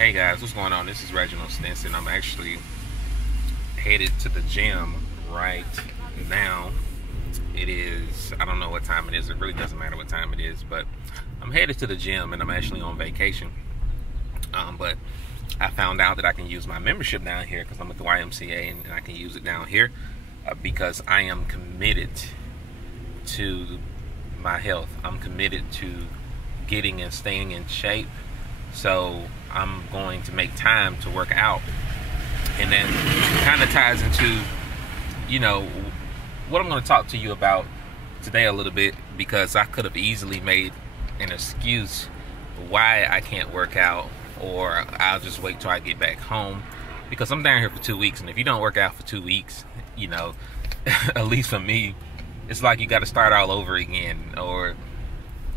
Hey guys, what's going on? This is Reginald Stinson. I'm actually headed to the gym right now. It is, I don't know what time it is. It really doesn't matter what time it is, but I'm headed to the gym and I'm actually on vacation. But I found out that I can use my membership down here because I'm at the YMCA and I can use it down here because I am committed to my health. I'm committed to getting and staying in shape. So I'm going to make time to work out. And then kind of ties into, what I'm going to talk to you about today a little bit, because I could have easily made an excuse why I can't work out, or I'll just wait till I get back home, because I'm down here for 2 weeks. And if you don't work out for 2 weeks, at least for me, it's like you got to start all over again, or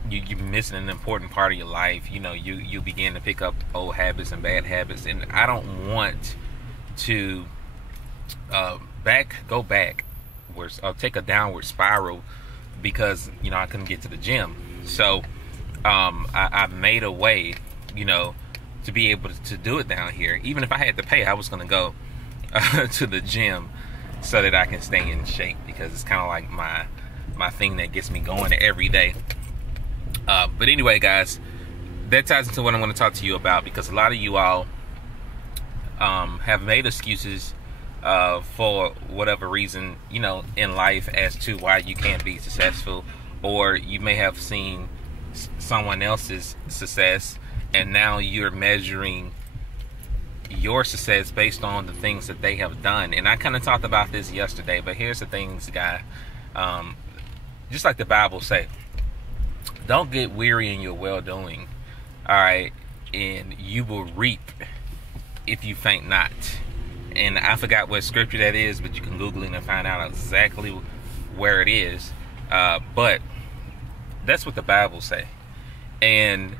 you're missing an important part of your life. You begin to pick up old habits and bad habits, and I don't want to go backwards or take a downward spiral because I couldn't get to the gym. So I made a way to be able to do it down here. Even if I had to pay, I was going to go to the gym so that I can stay in shape, because it's kind of like my thing that gets me going every day. But anyway, guys, that ties into what I'm going to talk to you about, because a lot of you all have made excuses for whatever reason, in life, as to why you can't be successful. Or you may have seen someone else's success, and now you're measuring your success based on the things that they have done. And I kind of talked about this yesterday, but here's the things, guy. Just like the Bible say, don't get weary in your well-doing, all right? And you will reap if you faint not. And I forgot what scripture that is, but you can Google it and find out exactly where it is. But that's what the Bible say. And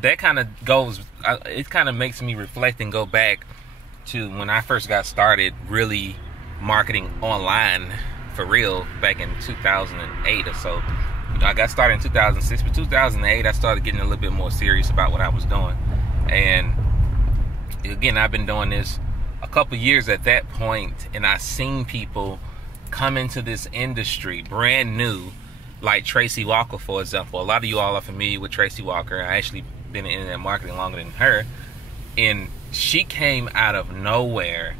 that kind of goes, it kind of makes me reflect and go back to when I first got started really marketing online for real back in 2008 or so. I got started in 2006, but 2008 I started getting a little bit more serious about what I was doing. And again, I've been doing this a couple years at that point, and I've seen people come into this industry brand new, like Tracy Walker, for example. A lot of you all are familiar with Tracy Walker. I actually been in internet marketing longer than her, and she came out of nowhere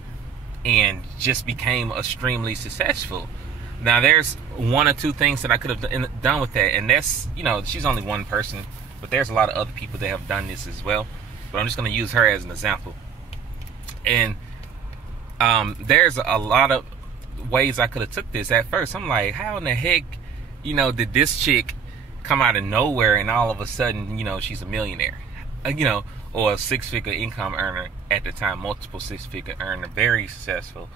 and just became extremely successful. Now, there's one or two things that I could have done with that, and that's, she's only one person, but there's a lot of other people that have done this as well. But I'm just going to use her as an example. And there's a lot of ways I could have took this. At first, I'm like, how in the heck, did this chick come out of nowhere and all of a sudden, she's a millionaire, or a six-figure income earner at the time, multiple six-figure earner, very successful.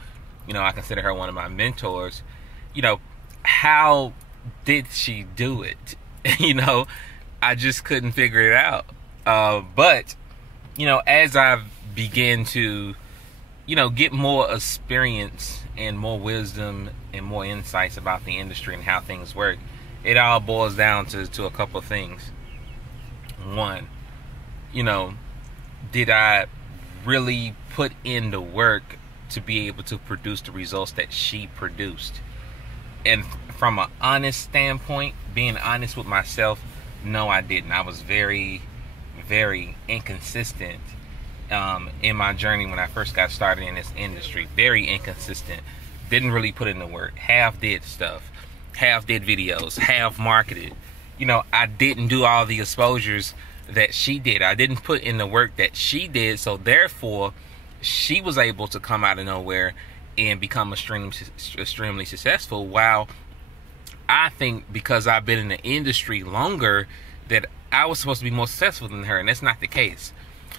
I consider her one of my mentors. How did she do it? I just couldn't figure it out. But, as I began to, get more experience and more wisdom and more insights about the industry and how things work, it all boils down to a couple of things. One, did I really put in the work to be able to produce the results that she produced? And from an honest standpoint, being honest with myself, no, I didn't. I was very, very inconsistent in my journey when I first got started in this industry. Very inconsistent. Didn't really put in the work. Half did stuff. Half did videos. Half marketed. I didn't do all the exposures that she did. I didn't put in the work that she did. So therefore, she was able to come out of nowhere and become extremely successful, while I think because I've been in the industry longer that I was supposed to be more successful than her, and that's not the case.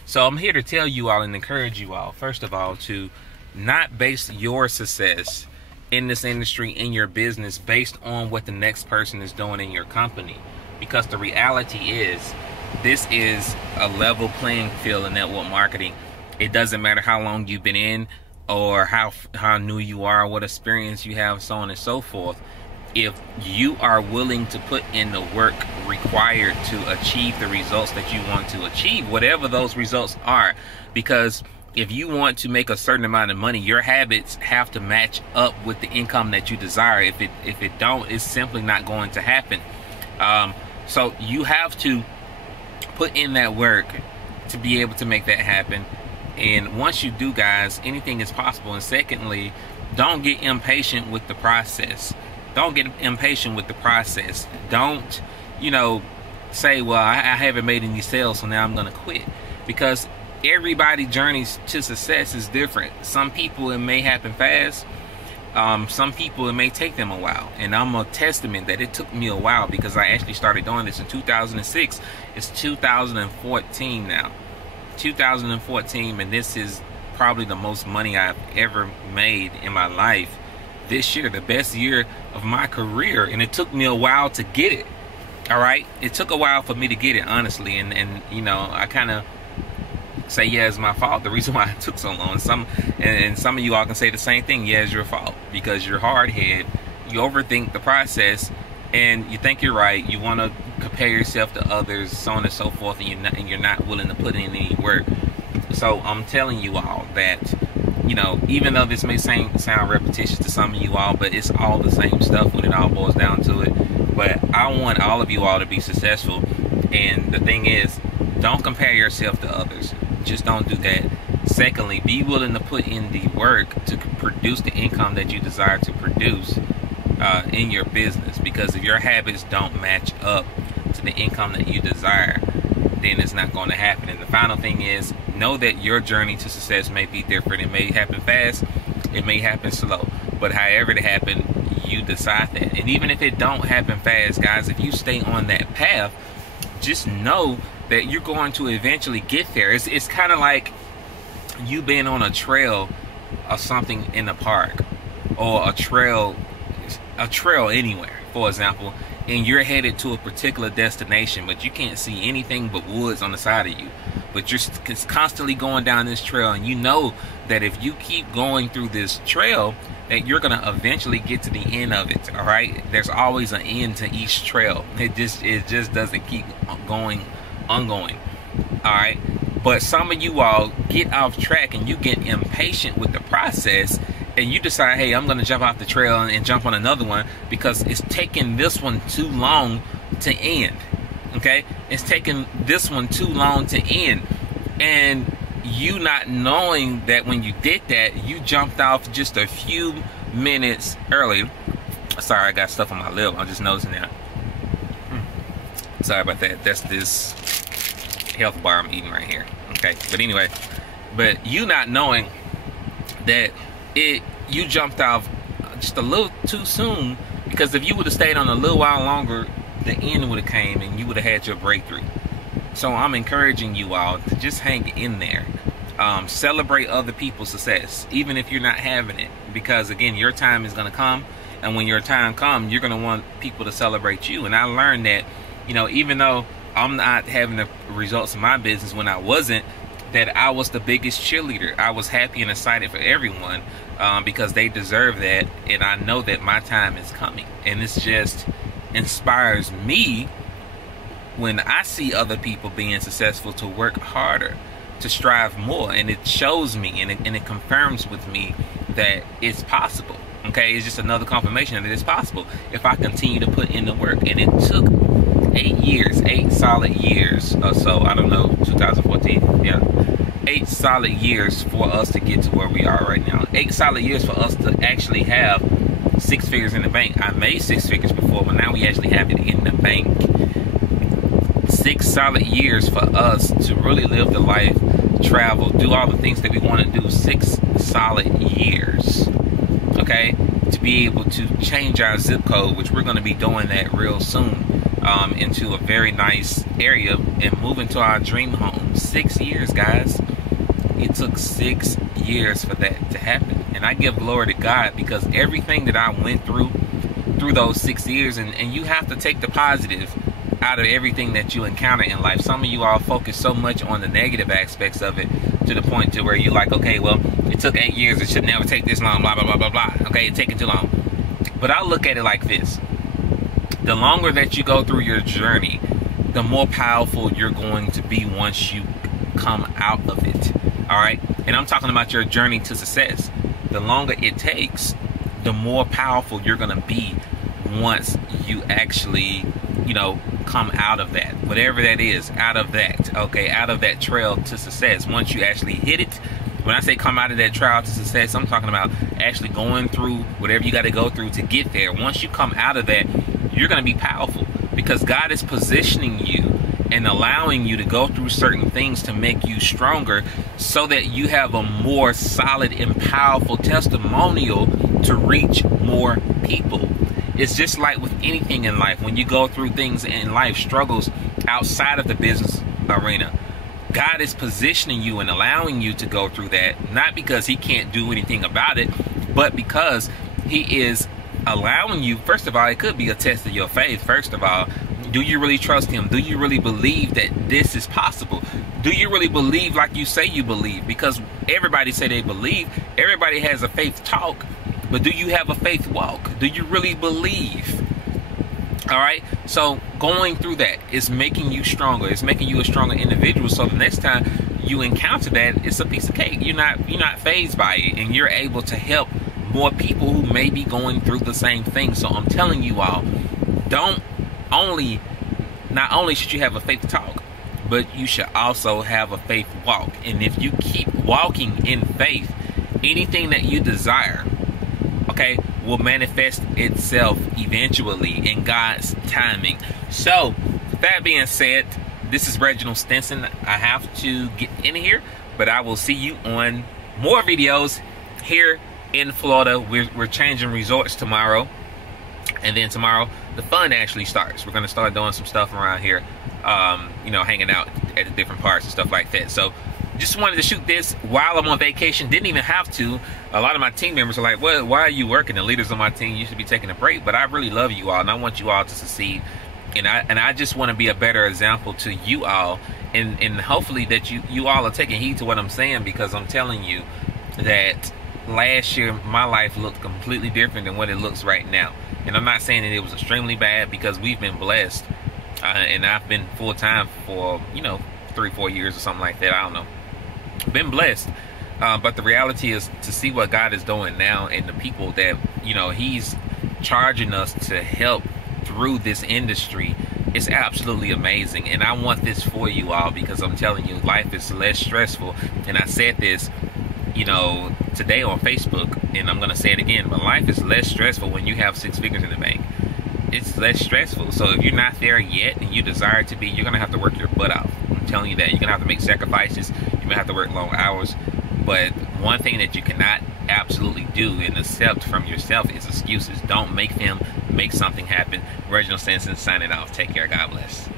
So I'm here to tell you all and encourage you all, first of all, to not base your success in this industry, in your business, based on what the next person is doing in your company, because the reality is this is a level playing field in network marketing. It doesn't matter how long you've been in, or how new you are, what experience you have, so on and so forth. if you are willing to put in the work required to achieve the results that you want to achieve, whatever those results are. Because if you want to make a certain amount of money, your habits have to match up with the income that you desire. If it don't, it's simply not going to happen. So you have to put in that work to be able to make that happen. And once you do, guys, anything is possible. And secondly, don't get impatient with the process. Don't get impatient with the process. Don't, say, well, I haven't made any sales, so now I'm going to quit. Because everybody's journey to success is different. Some people, it may happen fast. Some people, it may take them a while. And I'm a testament that it took me a while, because I actually started doing this in 2006. It's 2014 now. 2014, and this is probably the most money I've ever made in my life. This year, the best year of my career, and it took me a while to get it. All right, it took a while for me to get it, honestly, and I kind of say, yeah, it's my fault. The reason why it took so long. Some of you all can say the same thing. Yeah, it's your fault, because you're hard-headed, you overthink the process, and you think you're right. You want to compare yourself to others, so on and so forth, and you're not willing to put in any work. So I'm telling you all that, even though this may sound repetitious to some of you all, but it's all the same stuff when it all boils down to it. But I want all of you all to be successful. And the thing is, don't compare yourself to others. Just don't do that. Secondly, be willing to put in the work to produce the income that you desire to produce in your business. Because if your habits don't match up to the income that you desire, then it's not going to happen. And the final thing is, know that your journey to success may be different. It may happen fast, it may happen slow, but however it happens, you decide that. And even if it don't happen fast, guys, if you stay on that path, just know that you're going to eventually get there. It's kind of like you being on a trail or something in the park, or a trail anywhere, for example, and you're headed to a particular destination, but you can't see anything but woods on the side of you. But you're constantly going down this trail, and you know that if you keep going through this trail, that you're going to eventually get to the end of it. All right, there's always an end to each trail. It just doesn't keep going ongoing. All right, but some of you all get off track and you get impatient with the process, and you decide, hey, I'm going to jump off the trail and jump on another one because it's taking this one too long to end. Okay, it's taking this one too long to end, and you not knowing that when you did that, you jumped off just a few minutes early. Sorry, I got stuff on my lip. I'm just noticing that. Sorry about that. That's this health bar I'm eating right here. Okay, but anyway, but you not knowing that you jumped off just a little too soon, because if you would have stayed on a little while longer, the end would have came and you would have had your breakthrough. So I'm encouraging you all to just hang in there. Celebrate other people's success, even if you're not having it, because again, your time is going to come, and when your time comes, you're going to want people to celebrate you. And I learned that, even though I'm not having the results in my business when I wasn't, that I was the biggest cheerleader. I was happy and excited for everyone, because they deserve that, and I know that my time is coming. And this just inspires me when I see other people being successful to work harder, to strive more, and it shows me and it confirms with me that it's possible. Okay, it's just another confirmation that it's possible if I continue to put in the work. And it took 8 solid years or so. I don't know, 2014, yeah, 8 solid years for us to get to where we are right now. 8 solid years for us to actually have 6 figures in the bank. I made 6 figures before, but now we actually have it in the bank. 6 solid years for us to really live the life, travel, do all the things that we want to do. 6 solid years, okay, to be able to change our zip code, which we're going to be doing that real soon, into a very nice area and move into our dream home. 6 years, guys. It took 6 years for that to happen, and I give glory to God, because everything that I went through those 6 years, and you have to take the positive out of everything that you encounter in life. Some of you all focus so much on the negative aspects of it, to the point to where you're like, okay, well, it took 8 years, it should never take this long, blah blah blah blah blah. Okay, it's taking too long. But I look at it like this. The longer that you go through your journey, the more powerful you're going to be once you come out of it. All right? And I'm talking about your journey to success. The longer it takes, the more powerful you're going to be once you actually, you know, come out of that. Whatever that is, out of that. Okay? Out of that trail to success. Once you actually hit it. When I say come out of that trail to success, I'm talking about actually going through whatever you got to go through to get there. Once you come out of that, you're going to be powerful because God is positioning you and allowing you to go through certain things to make you stronger so that you have a more solid and powerful testimonial to reach more people. It's just like with anything in life. When you go through things in life, struggles outside of the business arena, God is positioning you and allowing you to go through that, not because he can't do anything about it, but because he is allowing you. First of all, it could be a test of your faith. First of all, do you really trust him? Do you really believe that this is possible? Do you really believe like you say you believe? Because everybody say they believe. Everybody has a faith talk, but do you have a faith walk? Do you really believe? All right, so going through that is making you stronger. It's making you a stronger individual. So the next time you encounter that, it's a piece of cake. You're not fazed by it, and you're able to help more people who may be going through the same thing. So I'm telling you all, not only should you have a faith talk, but you should also have a faith walk. And if you keep walking in faith, anything that you desire, okay, will manifest itself eventually in God's timing. So, that being said, this is Reginald Stinson. I have to get in here, but I will see you on more videos here in Florida. We're changing resorts tomorrow, and then tomorrow the fun actually starts. We're going to start doing some stuff around here, you know, hanging out at the different parks and stuff like that. So, just wanted to shoot this while I'm on vacation. Didn't even have to. A lot of my team members are like, well, why are you working? The leaders on my team, you should be taking a break. But I really love you all, and I want you all to succeed. And I just want to be a better example to you all. And hopefully that you all are taking heed to what I'm saying, because I'm telling you that last year my life looked completely different than what it looks right now. And I'm not saying that it was extremely bad, because we've been blessed. And I've been full-time for, you know, 3-4 years or something like that. I don't know. Been blessed, but the reality is to see what God is doing now and the people that, you know, he's charging us to help through this industry. It's absolutely amazing, and I want this for you all, because I'm telling you, life is less stressful. And I said this, you know, today on Facebook, and I'm gonna say it again, but life is less stressful when you have 6 figures in the bank. It's less stressful. So if you're not there yet and you desire to be, you're gonna have to work your butt out. I'm telling you that. You're gonna have to make sacrifices. You may have to work long hours. But one thing that you cannot absolutely do and accept from yourself is excuses. Don't make them. Make something happen. Reginald Stinson signing off. Take care. God bless.